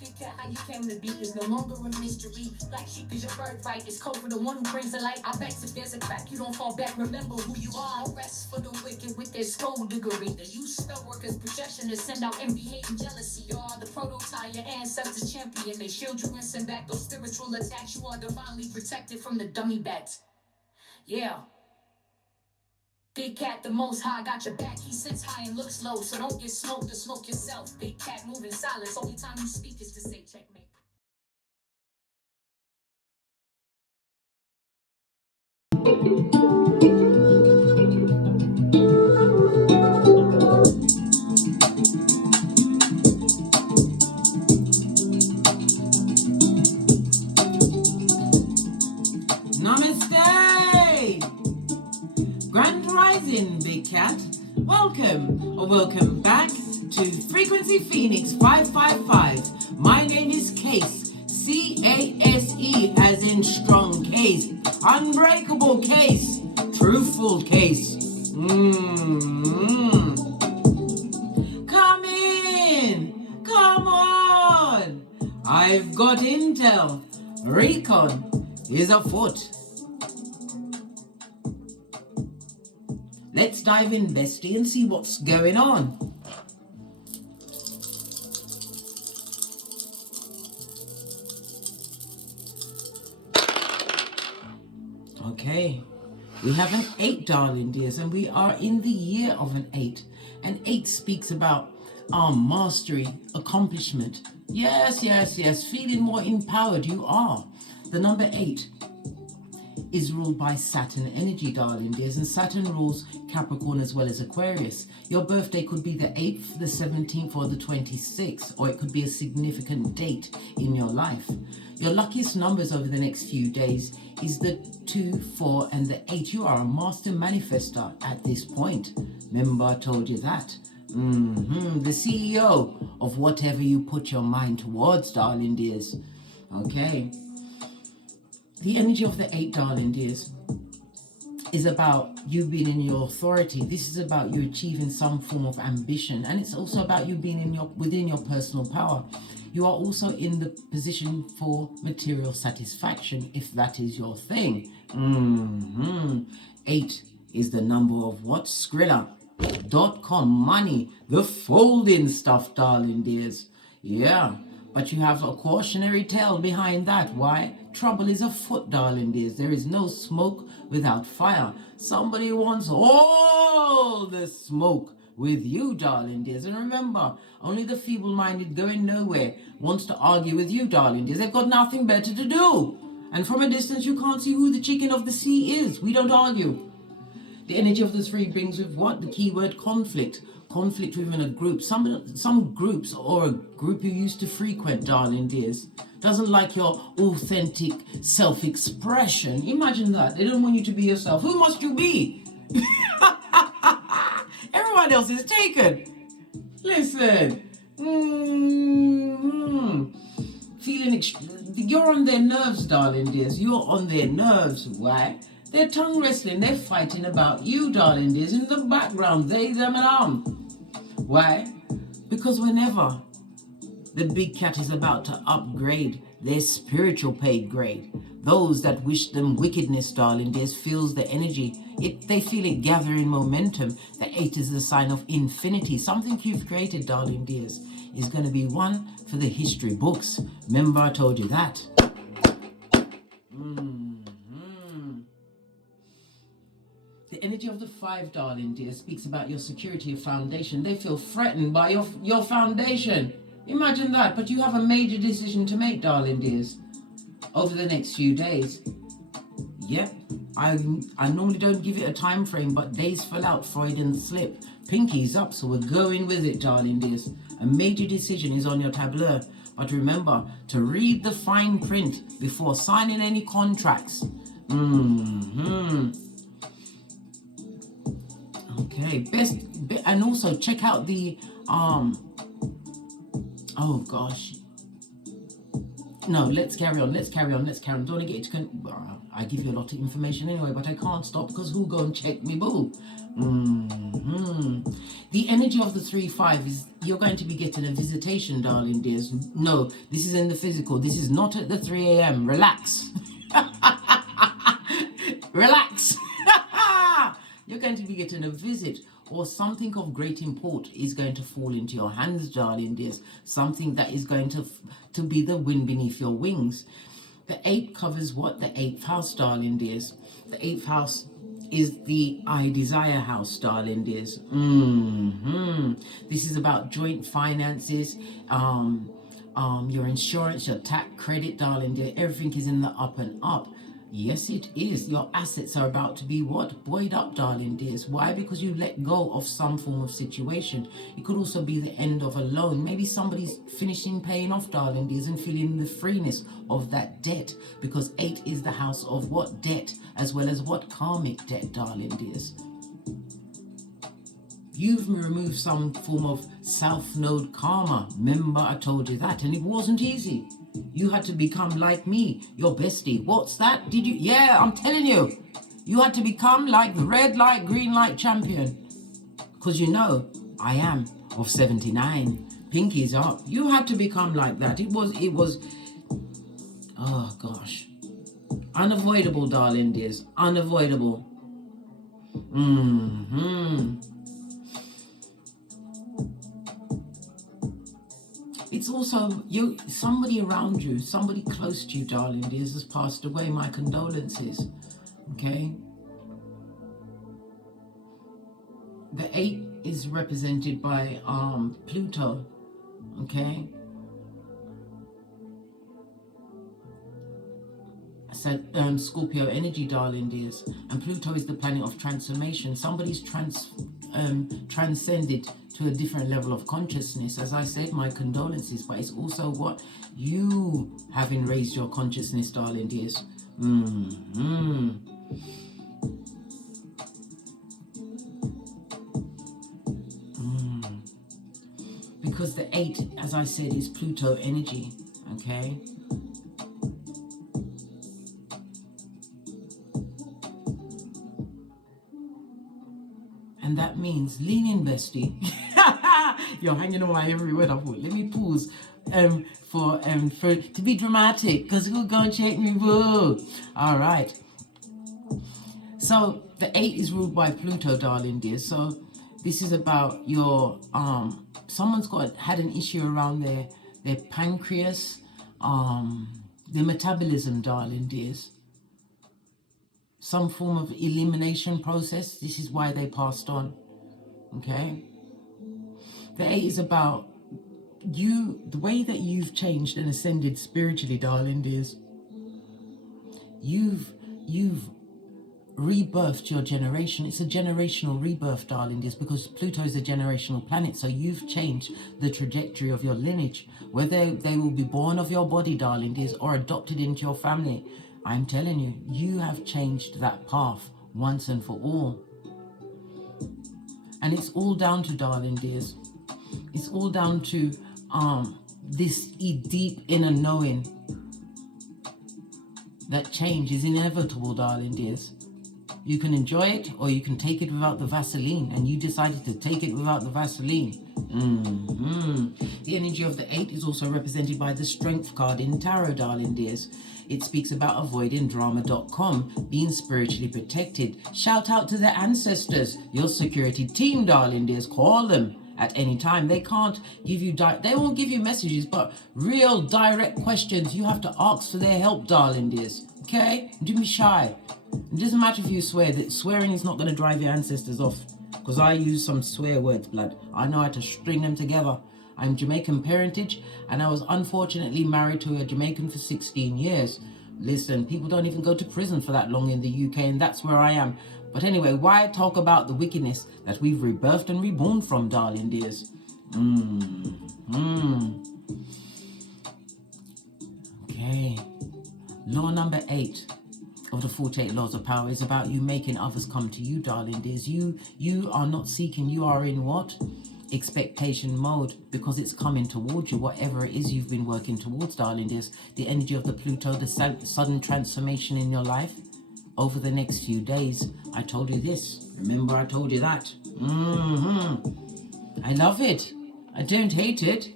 Big cat, how you came to be is no longer a mystery. Black sheep is your birthright. It's code for the one who brings the light. I bet if there's a crack, you don't fall back. Remember who you are. No rest for the wicked with their skullduggery. The use spell workers' projection to send out envy, hate, and jealousy. You are the prototype, your ancestors champion. They shield you and send back those spiritual attacks. You are divinely protected from the dummy bats. Yeah. Big cat, the most high, got your back. He sits high and looks low, so don't get smoked or smoke yourself. Big cat moving silence. Only time you speak is to say checkmate. Namaste! Grand Rising, Big Cat. Welcome back to Frequency Phoenix 555. My name is Case, C-A-S-E, as in strong case, unbreakable case, truthful case. Come in, come on. I've got intel. Recon is afoot. Let's dive in, bestie, and see what's going on. Okay, we have an 8, darling dears, and we are in the year of an 8. And 8 speaks about our mastery, accomplishment. Yes, feeling more empowered you are. The number 8 is ruled by Saturn energy, darling dears, and Saturn rules Capricorn as well as Aquarius. Your birthday could be the 8th, the 17th, or the 26th, or it could be a significant date in your life. Your luckiest numbers over the next few days is the 2, 4, and the 8. You are a master manifester at this point. Remember, I told you that. The CEO of whatever you put your mind towards, darling dears. Okay. The energy of the 8, darling dears, is about you being in your authority. This is about you achieving some form of ambition, and it's also about you being within your personal power. You are also in the position for material satisfaction, if that is your thing. 8 is the number of what? Skrilla.com, money, the folding stuff, darling dears. Yeah. But you have a cautionary tale behind that. Why? Trouble is afoot, darling dears. There is no smoke without fire. Somebody wants all the smoke with you, darling dears. And remember, only the feeble-minded going nowhere wants to argue with you, darling dears. They've got nothing better to do. And from a distance, you can't see who the chicken of the sea is. We don't argue. The energy of the 3 brings with what? The keyword conflict. Conflict within a group. Some groups or a group you used to frequent, darling dears, doesn't like your authentic self-expression. Imagine that. They don't want you to be yourself. Who must you be? Everyone else is taken. Listen. Feeling you're on their nerves, darling dears. You're on their nerves. Why? They're tongue wrestling. They're fighting about you, darling dears. In the background, they, them, and Why? Because whenever the big cat is about to upgrade their spiritual pay grade, those that wish them wickedness, darling dears, feels the energy. They feel it gathering momentum. The 8 is the sign of infinity. Something you've created, darling dears, is going to be one for the history books. Remember, I told you that. The energy of the 5, darling dear, speaks about your security, your foundation. They feel threatened by your foundation. Imagine that. But you have a major decision to make, darling dears, over the next few days. Yep. I normally don't give it a time frame, but days fell out, Freudian slip. Pinky's up, so we're going with it, darling dears. A major decision is on your tableau. But remember to read the fine print before signing any contracts. Okay, and also check out the no, let's carry on. Don't want to get into I give you a lot of information anyway, but I can't stop because who go and check me, boo? The energy of the 3-5 is you're going to be getting a visitation, darling dears. No, this is in the physical. This is not at the 3 a.m. Relax. Relax. You're going to be getting a visit, or something of great import is going to fall into your hands, darling dears. Something that is going to be the wind beneath your wings. The 8 covers what? The 8th house, darling dears. The 8th house is the I desire house, darling dears. This is about joint finances, your insurance, your tax credit, darling dear. Everything is in the up and up. Yes, it is. Your assets are about to be what? Buoyed up, darling dears. Why? Because you let go of some form of situation. It could also be the end of a loan. Maybe somebody's finishing paying off, darling dears, and feeling the freeness of that debt. Because 8 is the house of what? Debt, as well as what? Karmic debt, darling dears. You've removed some form of South Node karma. Remember, I told you that, and it wasn't easy. You had to become like me, your bestie. What's that? Did you? Yeah, I'm telling you. You had to become like the red light, green light champion. Because you know, I am of 79. Pinkies up. You had to become like that. It was, oh gosh. Unavoidable, darling dears. Unavoidable. It's also somebody around you, somebody close to you, darling dears, has passed away. My condolences. Okay. The 8 is represented by Pluto. Okay. I said Scorpio energy, darling dears, and Pluto is the planet of transformation. Somebody's transcended to a different level of consciousness. As I said, my condolences, but it's also what you having raised your consciousness, darling dears. Because the 8, as I said, is Pluto energy. Okay. And that means lean in, bestie. You're hanging on my every word. I thought, let me pause for to be dramatic, because who's gonna check me, boo? All right. So the 8 is ruled by Pluto, darling dear. So this is about your someone's had an issue around their pancreas, their metabolism, darling dears. Some form of elimination process. This is why they passed on. Okay. The 8 is about you, the way that you've changed and ascended spiritually, darling dears. You've rebirthed your generation. It's a generational rebirth, darling dears, because Pluto is a generational planet. So you've changed the trajectory of your lineage, whether they will be born of your body, darling dears, or adopted into your family. I'm telling you, you have changed that path once and for all. And it's all down to, darling dears, it's all down to this deep inner knowing that change is inevitable, darling dears. You can enjoy it, or you can take it without the Vaseline, and you decided to take it without the Vaseline. The energy of the 8 is also represented by the Strength card in Tarot, darling dears. It speaks about avoiding drama.com, being spiritually protected. Shout out to the ancestors, your security team, darling dears. Call them at any time. They can't give you, they won't give you messages, but real direct questions, you have to ask for their help, darling dears. Okay? Don't be shy. It doesn't matter if you swear. That swearing is not going to drive your ancestors off. Because I use some swear words, blood. I know how to string them together. I'm Jamaican parentage, and I was unfortunately married to a Jamaican for 16 years. Listen, people don't even go to prison for that long in the UK, and that's where I am. But anyway, why talk about the wickedness that we've rebirthed and reborn from, darling dears? Okay. Law number 8 of the 48 laws of power is about you making others come to you, darling dears. You are not seeking, you are in what? expectation mode, because it's coming towards you, whatever it is you've been working towards, darling. There's the energy of the Pluto, the sudden transformation in your life over the next few days. I told you this. Remember, I told you that. I love it. I don't hate it.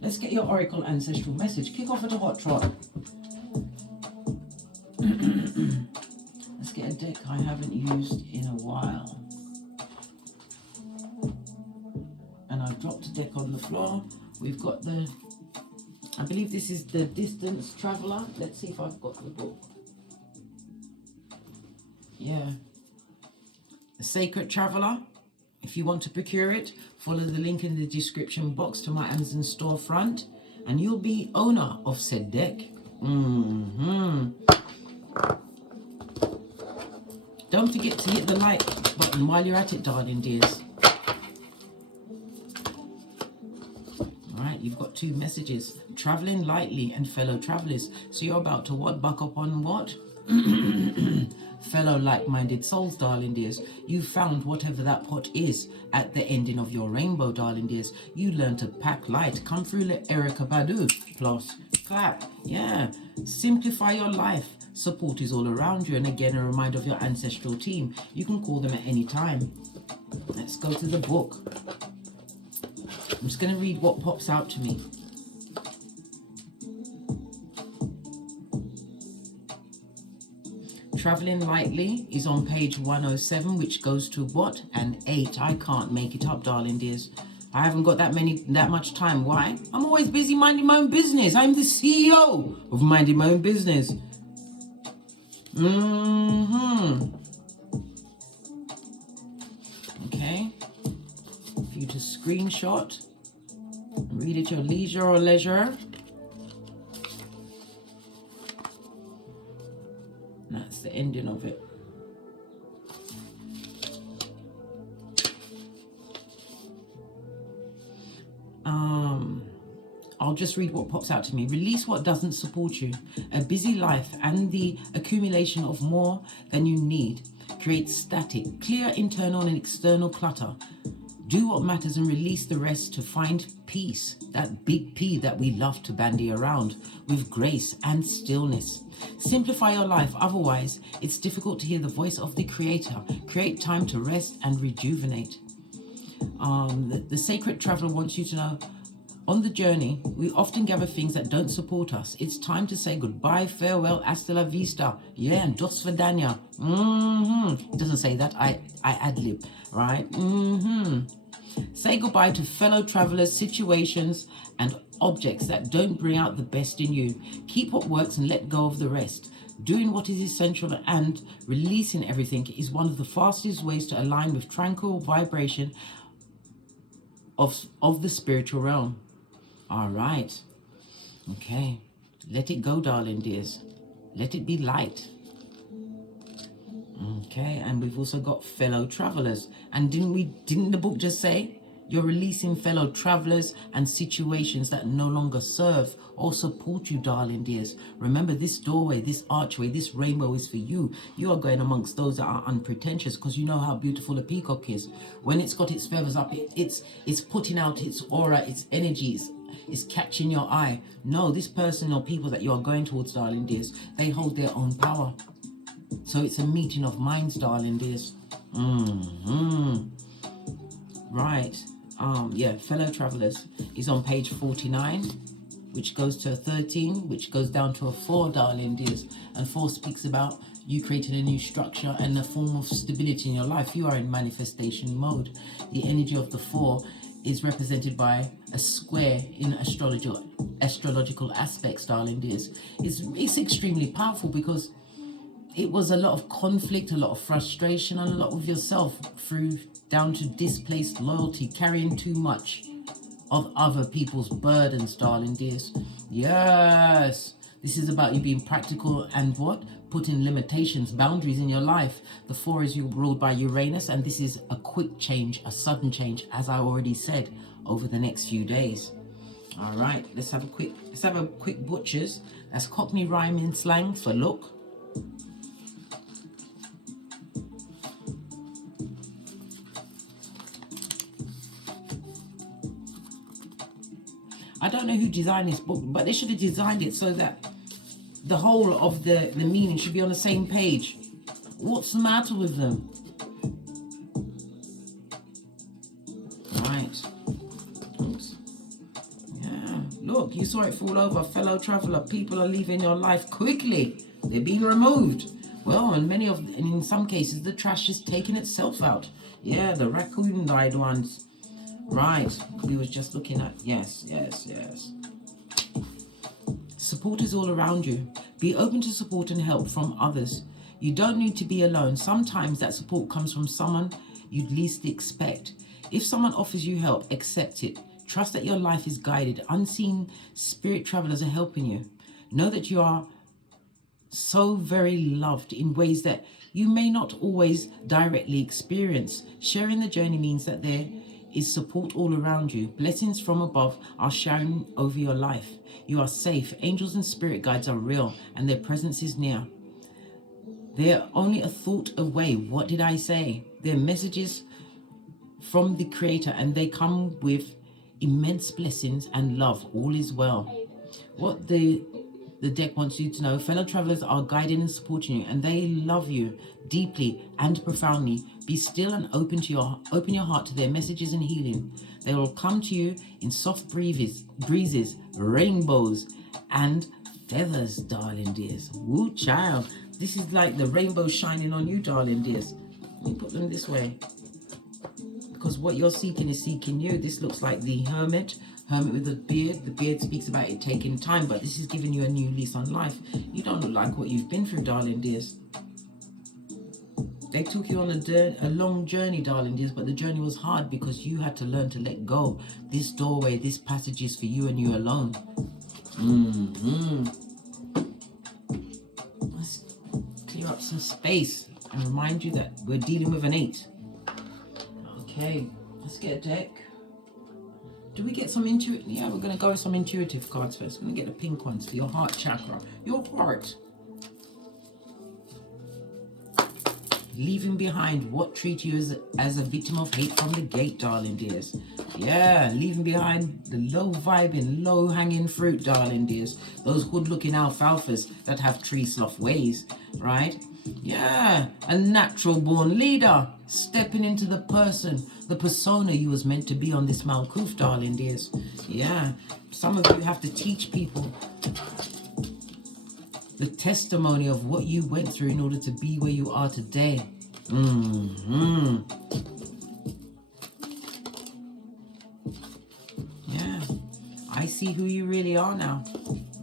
Let's get your Oracle Ancestral message. Kick off at a hot trot. Let's get a deck I haven't used in a while. And I've dropped a deck on the floor. We've got the, I believe this is the Distance Traveler. Let's see if I've got the book. Yeah. The Sacred Traveler. If you want to procure it, follow the link in the description box to my Amazon storefront, and you'll be owner of said deck. Don't forget to hit the like button while you're at it, darling dears. Alright, you've got two messages. Traveling lightly and fellow travelers. So you're about to what? Buck up on what? Fellow like-minded souls, darling dears. You found whatever that pot is at the ending of your rainbow, darling dears. You learn to pack light. Come through, Erica Badu. Plus, clap. Yeah. Simplify your life. Support is all around you. And again, a reminder of your ancestral team. You can call them at any time. Let's go to the book. I'm just going to read what pops out to me. Traveling lightly is on page 107, which goes to what? An 8. I can't make it up, darling dears. I haven't got that much time. Why? I'm always busy minding my own business. I'm the CEO of minding my own business. Okay. For you to screenshot, read at your leisure or leisure. That's the ending of it. I'll just read what pops out to me. Release what doesn't support you. A busy life and the accumulation of more than you need creates static. Clear internal and external clutter. Do what matters and release the rest to find peace. That big P that we love to bandy around, with grace and stillness. Simplify your life, otherwise it's difficult to hear the voice of the Creator. Create time to rest and rejuvenate. The Sacred Traveler wants you to know, on the journey, we often gather things that don't support us. It's time to say goodbye, farewell, hasta la vista. Yeah, and dos vidania. It doesn't say that, I ad-lib, right? Say goodbye to fellow travelers, situations, and objects that don't bring out the best in you. Keep what works and let go of the rest. Doing what is essential and releasing everything is one of the fastest ways to align with tranquil vibration of the spiritual realm. All right. Okay. Let it go, darling dears. Let it be light. Okay, and we've also got fellow travelers. And didn't the book just say you're releasing fellow travelers and situations that no longer serve or support you, darling dears? Remember, this doorway, this archway, this rainbow is for you. You are going amongst those that are unpretentious, because you know how beautiful a peacock is. When it's got its feathers up, it's putting out its aura, its energies. Is catching your eye. No, this person or people that you are going towards, darling dears, they hold their own power. So it's a meeting of minds, darling dears. Right. Yeah, fellow travelers is on page 49, which goes to a 13, which goes down to a 4, darling dears. And 4 speaks about you creating a new structure and a form of stability in your life. You are in manifestation mode. The energy of the 4 is represented by a square in astrological aspects, darling dears. It's extremely powerful, because it was a lot of conflict, a lot of frustration, and a lot of yourself through down to displaced loyalty, carrying too much of other people's burdens, darling dears. Yes, this is about you being practical and what? Putting limitations, boundaries in your life. The 4 is ruled by Uranus, and this is a quick change, a sudden change, as I already said, over the next few days. All right, let's have a quick butchers. That's Cockney rhyming slang for look. I don't know who designed this book, but they should have designed it so that the whole of the meaning should be on the same page. What's the matter with them? Right. Oops. Yeah. Look, you saw it fall over. Fellow traveler, people are leaving your life quickly. They're being removed. Well, and in some cases, the trash is taking itself out. Yeah, the raccoon died once. Right. We was just looking at. Yes. Support is all around you. Be open to support and help from others. You don't need to be alone. Sometimes that support comes from someone you'd least expect. If someone offers you help, accept it. Trust that your life is guided. Unseen spirit travelers are helping you. Know that you are so very loved in ways that you may not always directly experience. Sharing the journey means that there is support all around you. Blessings from above are showering over your life. You are safe. Angels and spirit guides are real, and their presence is near. They're only a thought away. What did I say? They're messages from the Creator, and they come with immense blessings and love. All is well. What the deck wants you to know: fellow travelers are guiding and supporting you, and they love you deeply and profoundly. Be still and open your heart to their messages and healing. They will come to you in soft breezes, rainbows, and feathers, darling dears. Woo, child. This is like the rainbow shining on you, darling dears. Let me put them this way, because what you're seeking is seeking you. This looks like the hermit with the beard. The beard speaks about it taking time, but this is giving you a new lease on life. You don't look like what you've been through, darling dears. They took you on a long journey, darling dears, but the journey was hard because you had to learn to let go. This doorway, this passage is for you and you alone. Let's clear up some space and remind you that we're dealing with an 8. Okay, let's get a deck. Do we get some intuitive? Yeah, we're going to go with some intuitive cards first. We're going to get the pink ones for your heart chakra. Your heart. Leaving behind what treat you as a victim of hate from the gate, darling dears. Yeah, leaving behind the low vibing, low hanging fruit, darling dears. Those hood looking alfalfas that have tree sloth ways, right? Yeah, a natural born leader stepping into the persona you was meant to be on this Malkuth, darling dears. Yeah, some of you have to teach people the testimony of what you went through in order to be where you are today. Yeah, I see who you really are now.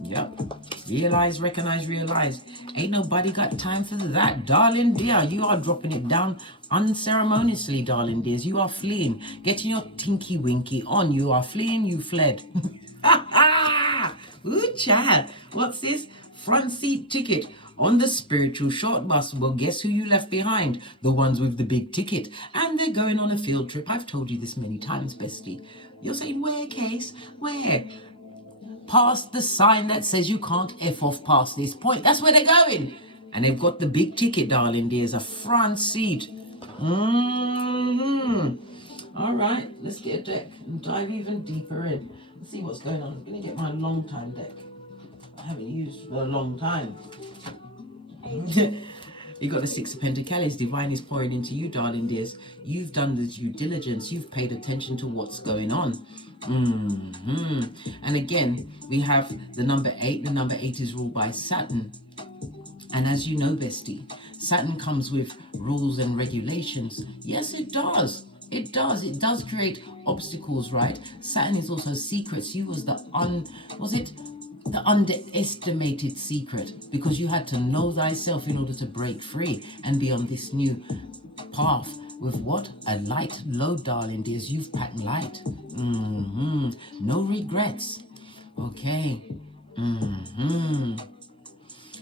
Yep. Realize, recognize, realize. Ain't nobody got time for that, darling dear. You are dropping it down unceremoniously, darling dears. You are fleeing. Getting your tinky winky on. You are fleeing, you fled. Ooh, child. What's this? Front seat ticket on the spiritual short bus. Well, guess who you left behind? The ones with the big ticket. And they're going on a field trip. I've told you this many times, bestie. You're saying, where, Case? Where? Past the sign that says you can't F off past this point. That's where they're going. And they've got the big ticket, darling dears. A front seat. All right, let's get a deck and dive even deeper in. Let's see what's going on. I'm going to get my long time deck. I haven't used for a long time. You got the 6 of Pentacles. Divine is pouring into you, darling dears. You've done the due diligence. You've paid attention to what's going on. And again, we have the number 8. The number 8 is ruled by Saturn. And as you know, bestie, Saturn comes with rules and regulations. Yes, it does. It does. It does create obstacles, right? Saturn is also secrets. You was the underestimated secret, because you had to know thyself in order to break free and be on this new path with what? A light load, darling dears. You've packed light. No regrets. Okay.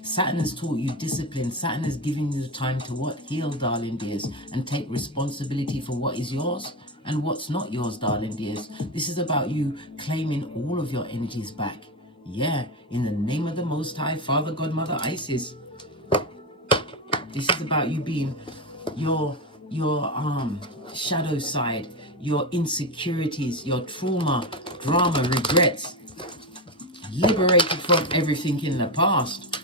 Saturn has taught you discipline. Saturn has given you the time to what? Heal, darling dears, and take responsibility for what is yours and what's not yours, darling dears. This is about you claiming all of your energies back. Yeah, in the name of the Most High, Father, God, Mother, Isis. This is about you being your shadow side, your insecurities, your trauma, drama, regrets. liberated from everything in the past.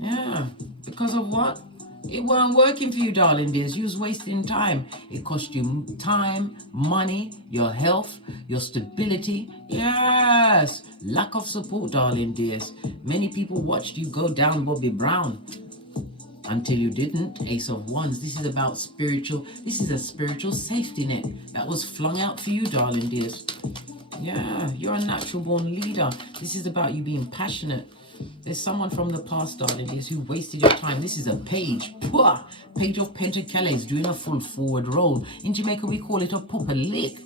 Yeah, because of what? It weren't working for you, darling dears. You was wasting time. It cost you time, money, your health, your stability. Yes, lack of support, darling dears. Many people watched you go down Bobby Brown until you didn't. Ace of Wands. This is about spiritual. This is a spiritual safety net that was flung out for you, darling dears. Yeah, you're a natural born leader. This is about you being passionate. There's someone from the past, darling dears, who wasted your time. This is a page. Pwah! Page of Pentacles doing a full forward roll. In Jamaica, we call it a pupper lick.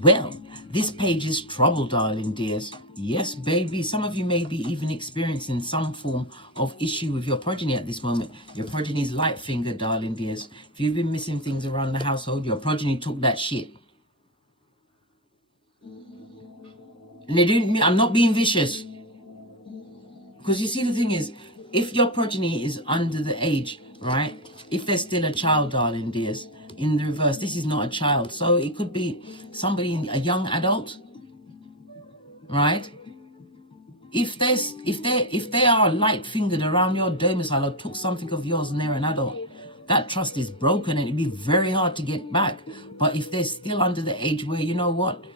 Well, this page is trouble, darling dears. Yes, baby. Some of you may be even experiencing some form of issue with your progeny at this moment. Your progeny is light finger, darling dears. If you've been missing things around the household, your progeny took that shit. And they didn't. I'm not being vicious. Because you see, the thing is, if your progeny is under the age, right? If there's still a child, darling dears, in the reverse, this is not a child. So it could be somebody, a young adult, right? If they are light fingered around your domicile or took something of yours and they're an adult, that trust is broken and it'd be very hard to get back. But if they're still under the age where, you know what,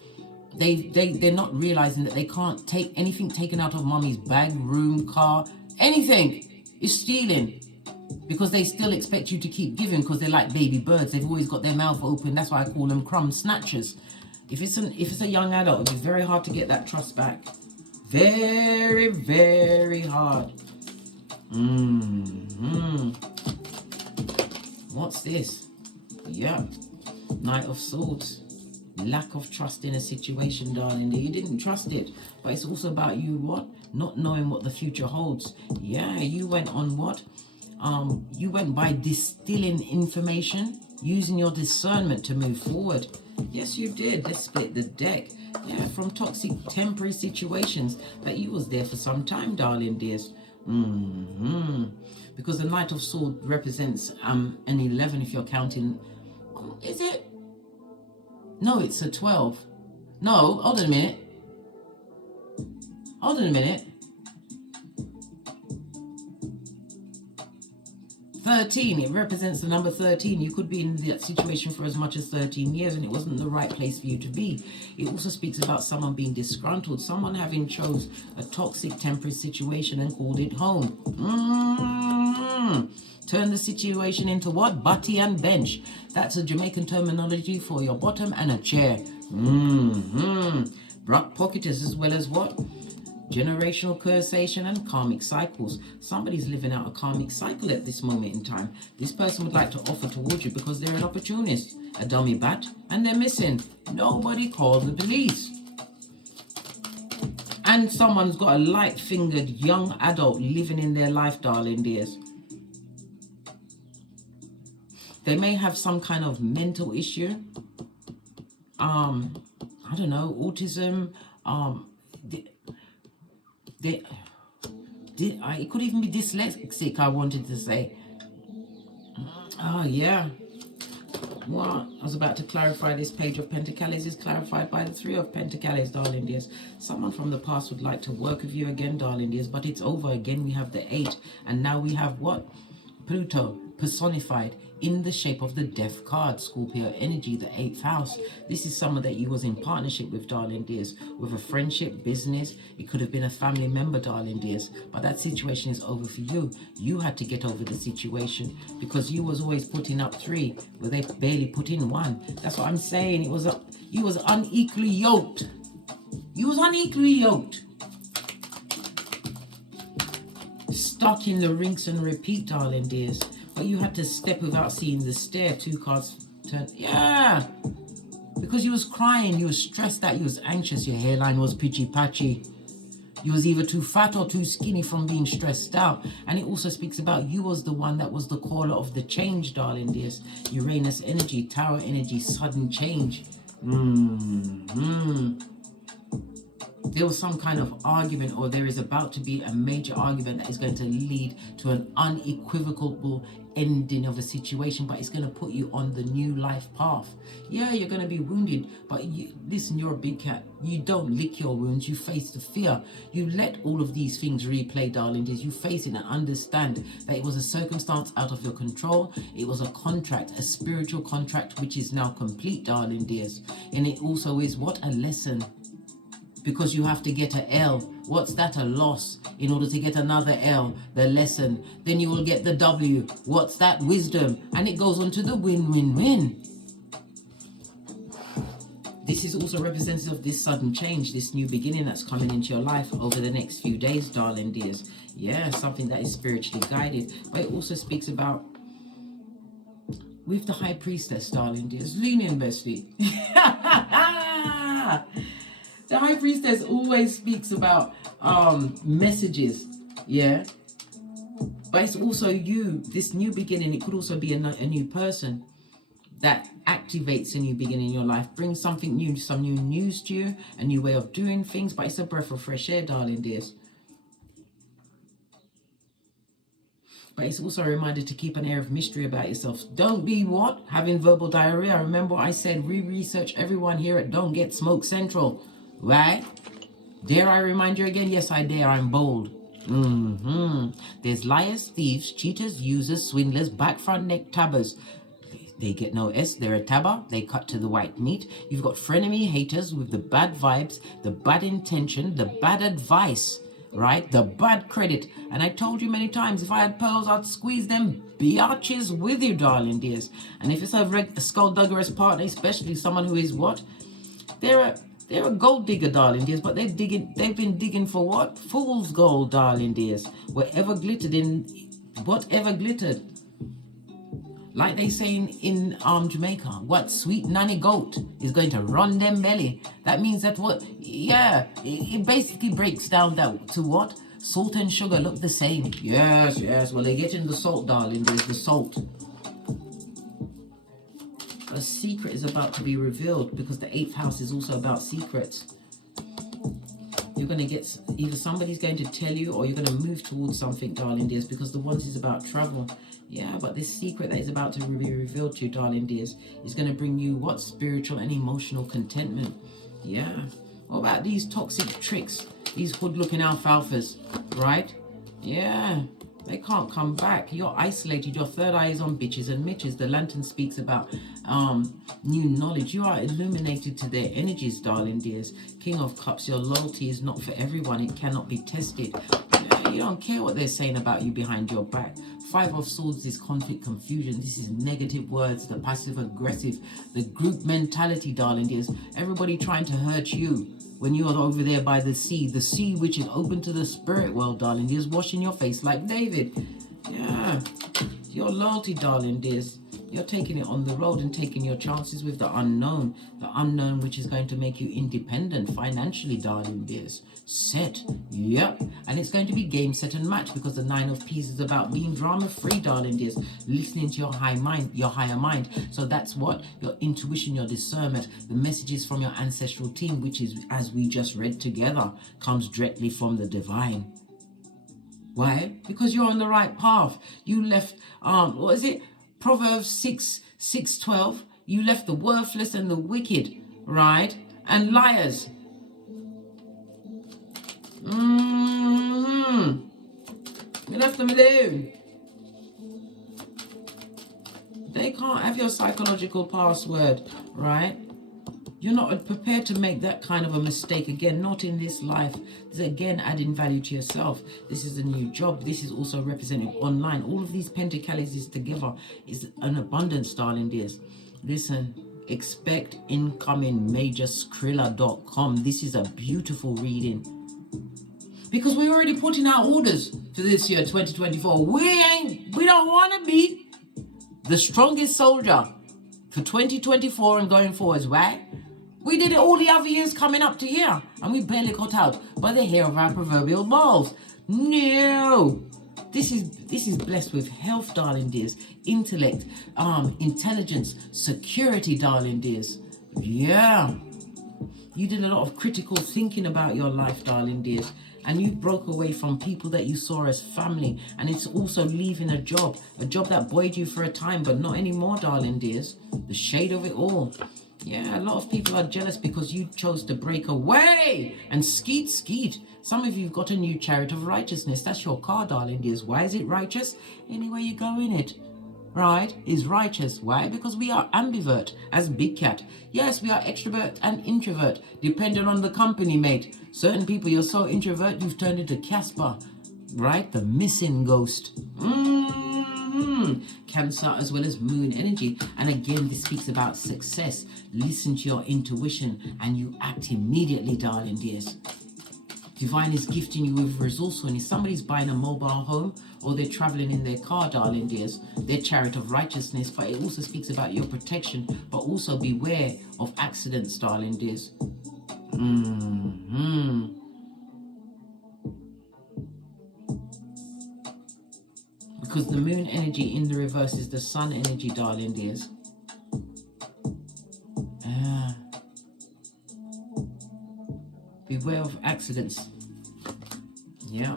they're not realizing that they can't take anything taken out of mommy's bag, room, car, anything is stealing, because they still expect you to keep giving because they're like baby birds. They've always got their mouth open. That's why I call them crumb snatchers. If it's a young adult, it'll be very hard to get that trust back. Very, very hard. What's this? Yeah. Knight of Swords. Lack of trust in a situation, darling. You didn't trust it. But it's also about you, what? Not knowing what the future holds. Yeah, you went on what? You went by distilling information, using your discernment to move forward. Yes, you did. Let's split the deck. Yeah, from toxic temporary situations. But you was there for some time, darling dears. Because the Knight of Swords represents an 11 if you're counting. Is it? No, it's a 12. No, hold on a minute. Hold on a minute. 13, it represents the number 13. You could be in that situation for as much as 13 years and it wasn't the right place for you to be. It also speaks about someone being disgruntled, someone having chose a toxic temporary situation and called it home. Turn the situation into what? Butty and bench. That's a Jamaican terminology for your bottom and a chair. Brock pocketers as well as what? Generational cursation and karmic cycles. Somebody's living out a karmic cycle at this moment in time. This person would like to offer towards you because they're an opportunist, a dummy bat, and they're missing. Nobody called the police. And someone's got a light-fingered young adult living in their life, darling dears. They may have some kind of mental issue. I don't know, autism, it could even be dyslexic, I wanted to say. Oh, yeah. Well, I was about to clarify this page of Pentacles is clarified by the 3 of Pentacles, darling dears. Someone from the past would like to work with you again, darling dears, but it's over again. We have the 8, and now we have what? Pluto personified in the shape of the Death card, Scorpio energy, the 8th house. This is someone that you was in partnership with, darling dears, with a friendship, business. It could have been a family member, darling dears, but that situation is over for you. You had to get over the situation because you was always putting up 3 where they barely put in 1. That's what I'm saying. You was unequally yoked. You was unequally yoked. Stuck in the rinse and repeat, darling dears. But you had to step without seeing the stair. 2 cards turned. Yeah. Because you was crying. You was stressed out. You was anxious. Your hairline was pitchy patchy. You was either too fat or too skinny from being stressed out. And it also speaks about you was the one that was the caller of the change, darling dears. Uranus energy, Tower energy, sudden change. There was some kind of argument, or there is about to be a major argument that is going to lead to an unequivocal ending of a situation, but it's going to put you on the new life path. Yeah, you're going to be wounded, but listen, you're a big cat. You don't lick your wounds. You face the fear. You let all of these things replay, darling dears. You face it and understand that it was a circumstance out of your control. It was a contract, a spiritual contract, which is now complete, darling dears. And it also is what? A lesson. Because you have to get a L. What's that? A loss. In order to get another L, the lesson. Then you will get the W. What's that? Wisdom. And it goes on to the win-win-win. This is also representative of this sudden change, this new beginning that's coming into your life over the next few days, darling dears. Yeah, something that is spiritually guided. But it also speaks about, with the High Priestess, darling dears. Lean in, bestie. The High Priestess always speaks about messages, yeah? But it's also you, this new beginning. It could also be a new person that activates a new beginning in your life, brings something new, some new news to you, a new way of doing things, but it's a breath of fresh air, darling dears. But it's also a reminder to keep an air of mystery about yourself. Don't be what? Having verbal diarrhea. Remember I said re-research everyone here at Don't Get Smoke Central. Right? Dare I remind you again? Yes, I dare. I'm bold. There's liars, thieves, cheaters, users, swindlers, back, front, neck, tabbers. They get no S. They're a tabber. They cut to the white meat. You've got frenemy haters with the bad vibes, the bad intention, the bad advice, right? The bad credit. And I told you many times, if I had pearls, I'd squeeze them biatches with you, darling dears. And if it's a skullduggerous partner, especially someone who is what? They're a gold digger, darling dears, but they've been digging for what? Fool's gold, darling dears. Whatever glittered. Like they say in Jamaica, what sweet nanny goat is going to run them belly. That means that what? Yeah, it basically breaks down that to what? Salt and sugar look the same. Yes. Well, they're getting the salt, darling. There's the salt. A secret is about to be revealed because the 8th house is also about secrets. You're going to get, either somebody's going to tell you or you're going to move towards something, darling dears, because the ones is about travel. Yeah, but this secret that is about to be revealed to you, darling dears, is going to bring you what? Spiritual and emotional contentment. Yeah. What about these toxic tricks? These hood-looking alfalfas, right? Yeah. They can't come back. You're isolated. Your third eye is on bitches and mitches. The lantern speaks about new knowledge. You are illuminated to their energies, darling dears. King of Cups, your loyalty is not for everyone. It cannot be tested. You don't care what they're saying about you behind your back. 5 of Swords is conflict, confusion. This is negative words, the passive aggressive, the group mentality, darling dears. Everybody trying to hurt you. When you are over there by the sea which is open to the spirit world, darling dears, washing your face like David. Yeah, your loyalty, darling dears. You're taking it on the road and taking your chances with the unknown which is going to make you independent financially, darling dears. Set, yep, and it's going to be game, set, and match because the 9 of Peas is about being drama-free, darling dears, listening to your higher mind. So that's what? Your intuition, your discernment, the messages from your ancestral team, which is, as we just read together, comes directly from the divine. Why? Because you're on the right path. You left, what is it? Proverbs 6:12. You left the worthless and the wicked, right? And liars. You left them alone. They can't have your psychological password, right? You're not prepared to make that kind of a mistake again, not in this life. This is again adding value to yourself. This is a new job. This is also represented online. All of these pentacles together is an abundance, darling dears. Listen, expect incoming majorskrilla.com. This is a beautiful reading. Because we're already putting out orders for this year, 2024. We don't want to be the strongest soldier for 2024 and going forwards, right? We did it all the other years coming up to here, and we barely got out by the hair of our proverbial balls. No, this is blessed with health, darling dears, intellect, intelligence, security, darling dears. Yeah, You did a lot of critical thinking about your life, darling dears. And you broke away from people that you saw as family. And it's also leaving a job that buoyed you for a time, but not anymore, darling dears. The shade of it all. Yeah, a lot of people are jealous because you chose to break away and skeet. Some of you've got a new chariot of righteousness. That's your car, darling dears. Why is it righteous? Anywhere you go in it, right, is righteous. Why? Because we are ambivert as Big Cat. Yes, we are extrovert and introvert, depending on the company, mate. Certain people, you're so introvert, you've turned into Casper, right? The missing ghost. Cancer as well as moon energy. And again, this speaks about success. Listen to your intuition and you act immediately, darling dears. Divine is gifting you with resourcefulness. Somebody's buying a mobile home or they're traveling in their car, darling dears. Their chariot of righteousness. But it also speaks about your protection. But also beware of accidents, darling dears. Because the moon energy in the reverse is the sun energy, darling dears. Beware of accidents. Yeah.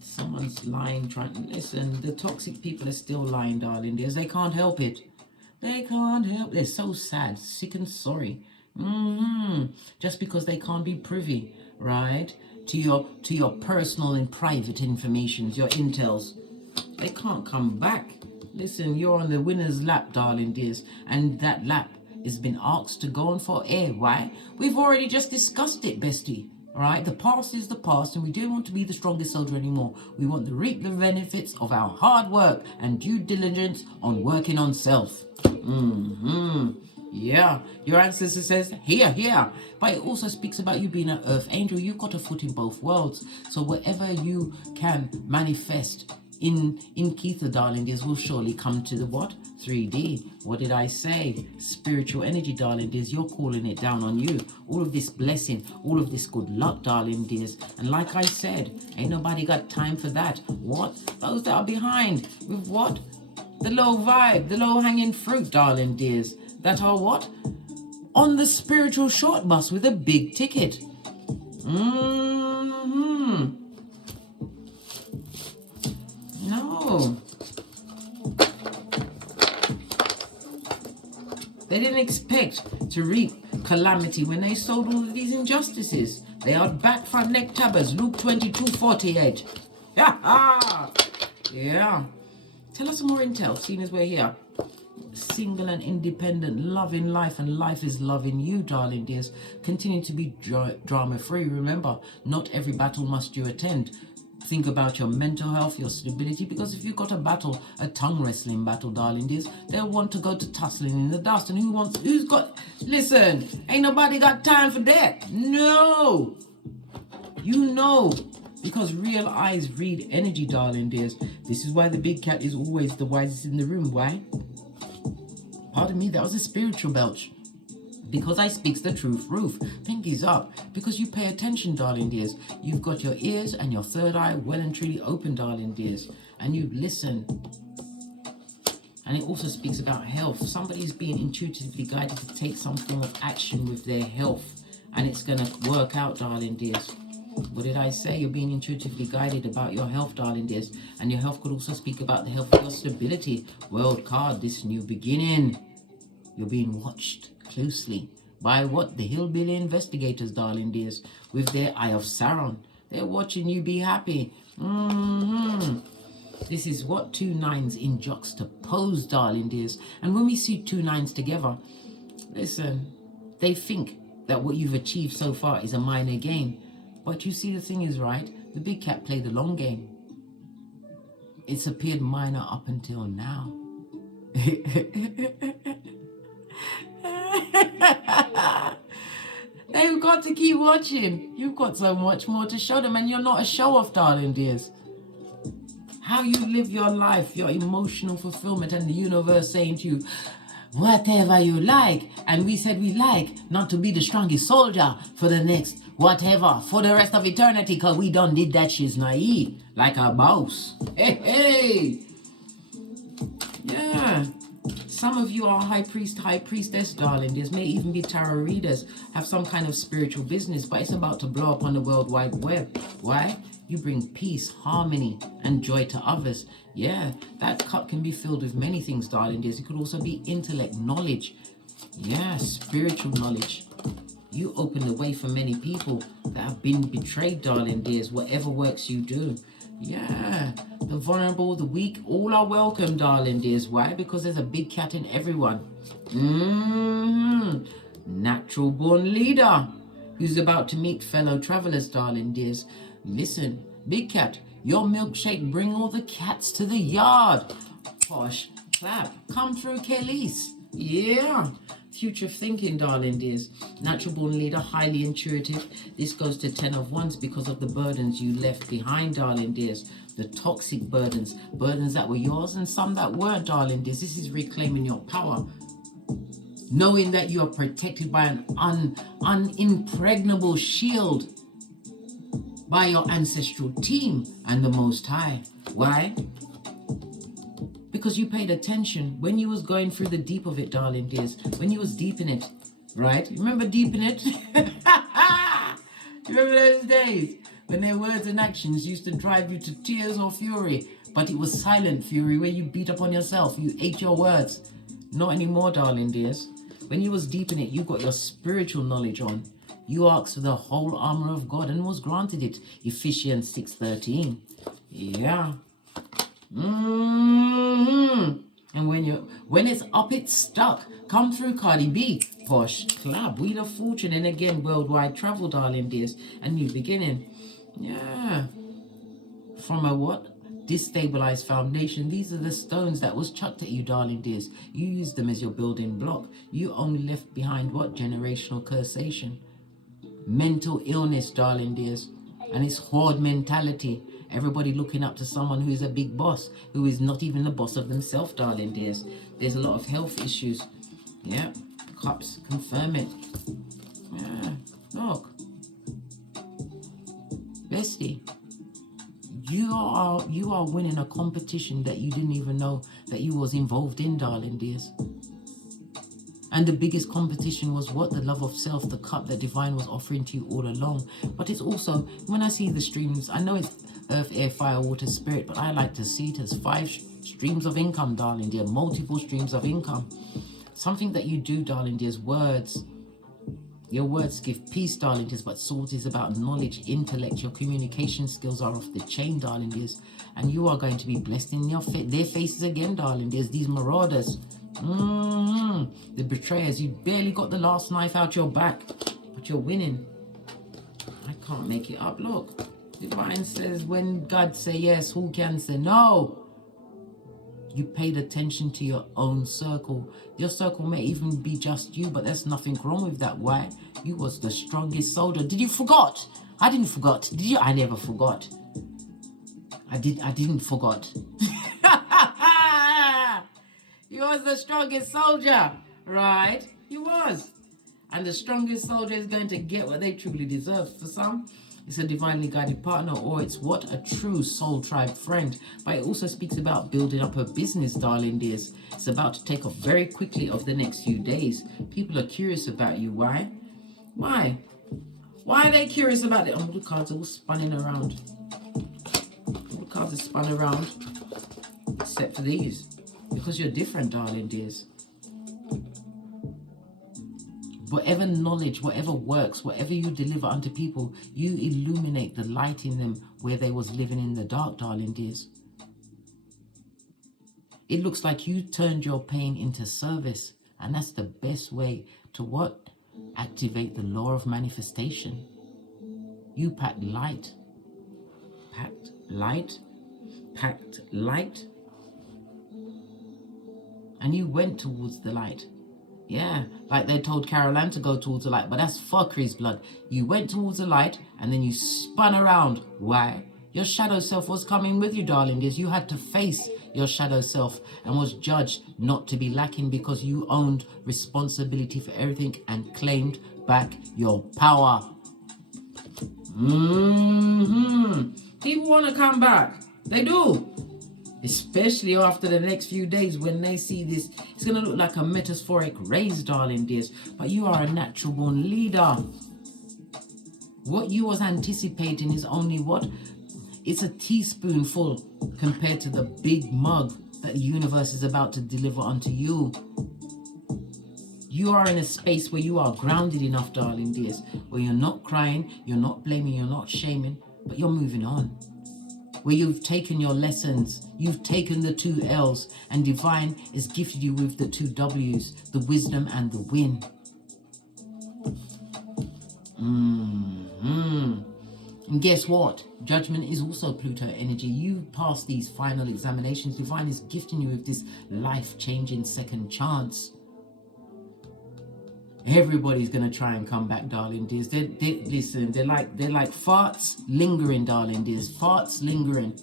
Someone's lying, trying to listen. The toxic people are still lying, darling dears. They can't help it. They can't help it. They're so sad, sick and sorry. Just because they can't be privy, right, to your personal and private informations, your intels. They can't come back. Listen, you're on the winner's lap, darling dears, and that lap has been asked to go on for air. Why? We've already just discussed it, bestie. All right, the past is the past, and we don't want to be the strongest soldier anymore. We want to reap the benefits of our hard work and due diligence on working on self. Yeah, your ancestor says, here. But it also speaks about you being an earth angel. You've got a foot in both worlds. So whatever you can manifest in Keitha, darling dears, will surely come to the what? 3D. What did I say? Spiritual energy, darling dears. You're calling it down on you. All of this blessing, all of this good luck, darling dears. And like I said, ain't nobody got time for that. What? Those that are behind with what? The low vibe, the low hanging fruit, darling dears. That are what? On the spiritual short bus with a big ticket. No. They didn't expect to reap calamity when they sold all of these injustices. They are back front neck tabbers. Luke 22:48. Yeah. Tell us some more intel, seeing as we're here. Single and independent, loving life, and life is loving you, darling dears. Continue to be drama free. Remember, not every battle must you attend. Think about your mental health, your stability, because if you've got a battle, a tongue wrestling battle, darling dears, they'll want to go to tussling in the dust. And listen, ain't nobody got time for that. No. You know, because real eyes read energy, darling dears. This is why the big cat is always the wisest in the room. Why? Pardon me, that was a spiritual belch. Because I speaks the truth, roof. Pinkies up. Because you pay attention, darling dears. You've got your ears and your third eye well and truly open, darling dears. And you listen. And it also speaks about health. Somebody's being intuitively guided to take some form of action with their health. And it's going to work out, darling dears. What did I say? You're being intuitively guided about your health, darling dears. And your health could also speak about the health of your stability. World card, this new beginning. You're being watched closely by what? The hillbilly investigators, darling dears, with their eye of Sauron. They're watching you be happy. This is what 2 9s in juxtapose, darling dears. And when we see 2 9s together, listen, they think that what you've achieved so far is a minor game. But you see, the thing is, right, the big cat played the long game. It's appeared minor up until now. They've got to keep watching. You've got so much more to show them, and you're not a show-off, darling dears. How you live your life, your emotional fulfillment, and the universe saying to you, whatever you like. And we said we like not to be the strongest soldier for the next whatever, for the rest of eternity, because we done did that shit's naive, like a boss. Hey. Yeah. Some of you are high priestess, darling. There may even be tarot readers, have some kind of spiritual business, but it's about to blow up on the World Wide Web. Why? You bring peace, harmony, and joy to others. Yeah, that cup can be filled with many things, darling. It could also be intellect, knowledge. Yeah, spiritual knowledge. You open the way for many people that have been betrayed, darling dears, whatever works you do. Yeah, the vulnerable, the weak, all are welcome, darling dears. Why? Because there's a big cat in everyone. Natural born leader who's about to meet fellow travelers, darling dears. Listen, big cat, your milkshake bring all the cats to the yard. Posh, clap, come through, Kelis. Yeah. Future thinking, darling dears. Natural born leader, highly intuitive. This goes to 10 of Wands because of the burdens you left behind, darling dears. The toxic burdens, burdens that were yours and some that weren't, darling dears. This is reclaiming your power. Knowing that you are protected by an unimpregnable shield by your ancestral team and the Most High. Why? Because you paid attention when you was going through the deep of it, darling dears. When you was deep in it, right? Remember deep in it? Remember those days when their words and actions used to drive you to tears or fury, but it was silent fury where you beat up on yourself, you ate your words. Not anymore, darling dears. When you was deep in it, you got your spiritual knowledge on. You asked for the whole armor of God and was granted it. Ephesians 6:13. Yeah. And when it's up, it's stuck. Come through, Cardi B. Posh, clap, Wheel of Fortune, and again, worldwide travel, darling dears. A new beginning. Yeah. From a what? Destabilized foundation. These are the stones that was chucked at you, darling dears. You used them as your building block. You only left behind what? Generational cursation. Mental illness, darling dears. And it's horde mentality. Everybody looking up to someone who is a big boss, who is not even the boss of themselves, darling dears. There's a lot of health issues. Yeah, cups confirm it. Yeah, look. Bestie, you are winning a competition that you didn't even know that you was involved in, darling dears. And the biggest competition was what? The love of self, the cup that divine was offering to you all along. But it's also, when I see the streams, I know it's earth, air, fire, water, spirit, but I like to see it as 5 streams of income, darling dear. Multiple streams of income. Something that you do, darling dears, words. Your words give peace, darling dears, but swords is about knowledge, intellect. Your communication skills are off the chain, darling dears. And you are going to be blessed in their faces again, darling dears. These marauders. The betrayers. You barely got the last knife out your back, but you're winning. I can't make it up. Look, divine says, when God say yes, who can say no? You paid attention to your own circle. Your circle may even be just you, but there's nothing wrong with that. Why? You was the strongest soldier. Did you forgot? I didn't forgot. Did you? I never forgot. I didn't forgot. You was the strongest soldier, right? You was. And the strongest soldier is going to get what they truly deserve. For some, it's a divinely guided partner, or it's what? A true soul tribe friend. But it also speaks about building up a business, darling dears. It's about to take off very quickly over the next few days. People are curious about you. Why? Why? Why are they curious about it? Oh, the cards are all spinning around. All the cards are spun around, except for these. Because you're different, darling dears. Whatever knowledge, whatever works, whatever you deliver unto people, you illuminate the light in them where they was living in the dark, darling dears. It looks like you turned your pain into service. And that's the best way to what? Activate the law of manifestation. You packed light. Packed light. Packed light. And you went towards the light. Yeah, like they told Carol Ann to go towards the light, but that's fuckery's blood. You went towards the light and then you spun around. Why? Your shadow self was coming with you, darling dears. You had to face your shadow self and was judged not to be lacking because you owned responsibility for everything and claimed back your power. People want to come back. They do. Especially after the next few days when they see this. It's going to look like a metaphoric raise, darling dears. But you are a natural born leader. What you was anticipating is only what? It's a teaspoonful compared to the big mug that the universe is about to deliver unto you. You are in a space where you are grounded enough, darling dears, where you're not crying, you're not blaming, you're not shaming, but you're moving on. Where you've taken your lessons, you've taken the 2 L's, and divine has gifted you with the 2 W's, the wisdom and the win. And guess what? Judgment is also Pluto energy. You pass these final examinations. Divine is gifting you with this life-changing second chance. Everybody's gonna try and come back, darling dears. Listen, they're like farts lingering, darling dears. Farts lingering.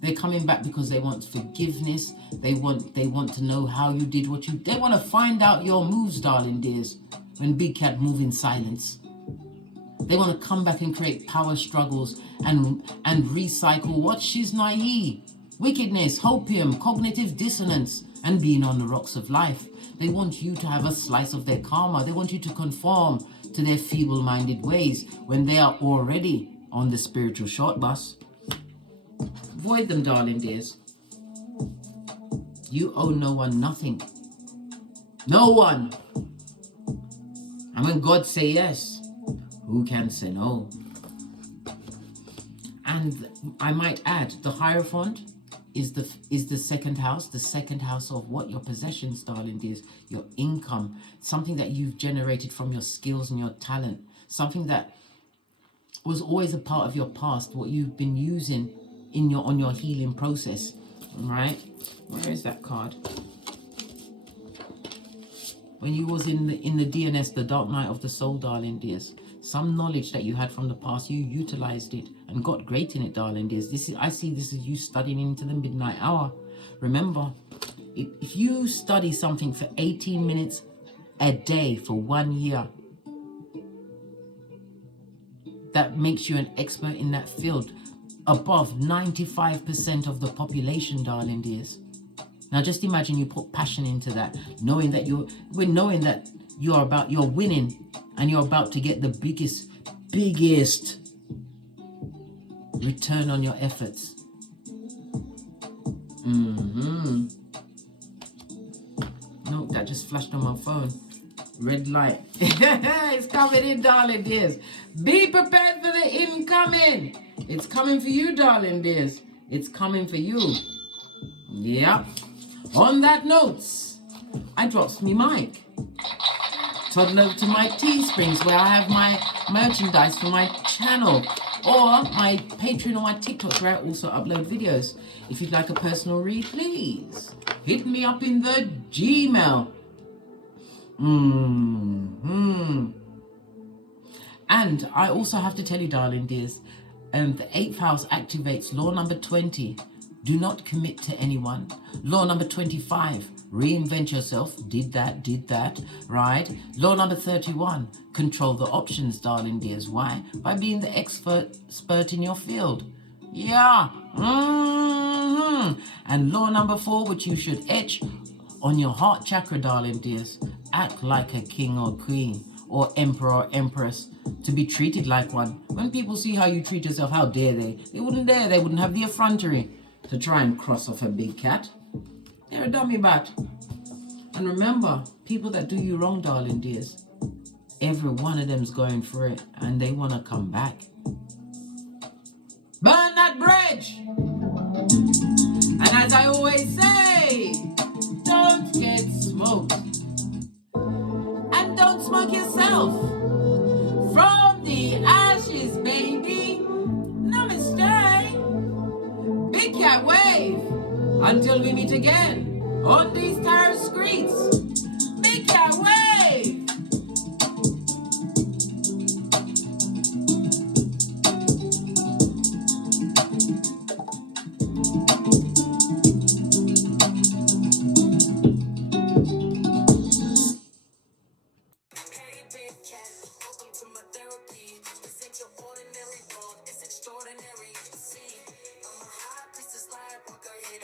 They're coming back because they want forgiveness. They want to know how you did what you. They want to find out your moves, darling dears. When Big Cat move in silence. They want to come back and create power struggles and recycle what she's naive, wickedness, hopium, cognitive dissonance, and being on the rocks of life. They want you to have a slice of their karma. They want you to conform to their feeble-minded ways when they are already on the spiritual short bus. Avoid them, darling dears. You owe no one nothing. No one. And when God say yes, who can say no? And I might add, the Hierophant is the second house. The second house of what? Your possessions, darling dears. Your income. Something that you've generated from your skills and your talent. Something that was always a part of your past. What you've been using on your healing process. Right? Where is that card? When you was in the DNS, the Dark Night of the Soul, darling dears. Some knowledge that you had from the past, you utilized it and got great in it, darling dears. I see this as you studying into the midnight hour. Remember, if you study something for 18 minutes a day for 1 year, that makes you an expert in that field. Above 95% of the population, darling dears. Now just imagine you put passion into that, knowing that you're winning. And you're about to get the biggest return on your efforts. No, that just flashed on my phone. Red light. It's coming in, darling dears. Be prepared for the incoming. It's coming for you, darling dears. It's coming for you. Yep. On that note, I drops me mic. Toddle over to my Teesprings where I have my merchandise for my channel, or my Patreon or my TikTok where I also upload videos. If you'd like a personal read, please hit me up in the Gmail. And I also have to tell you, darling dears, the 8th house activates law number 20. Do not commit to anyone. Law number 25. Reinvent yourself. Did that, right? Law number 31. Control the options, darling dears. Why? By being the expert in your field. Yeah. And law number 4, which you should etch on your heart chakra, darling dears. Act like a king or queen or emperor or empress to be treated like one. When people see how you treat yourself, how dare they? They wouldn't dare. They wouldn't have the effrontery to try and cross off a big cat. They're a dummy bat. And remember, people that do you wrong, darling dears, every one of them's going for it and they want to come back. Burn that bridge! And as I always say, don't get smoked. And don't smoke yourself. From the ashes, baby. Namaste. Big cat wave. Until we meet again on these tarot streets. Big cat wave. Hey, big cat, welcome to my therapy. This ain't your ordinary world, it's extraordinary. See, I'm a high priestess lightworker, here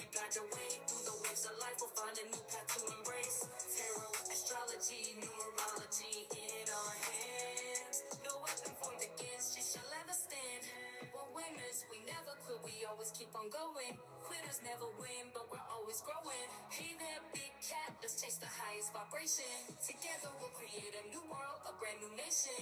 always keep on going. Quitters never win, but we're always growing. Hey there, big cat, let's chase the highest vibration. Together we'll create a new world, a brand new nation.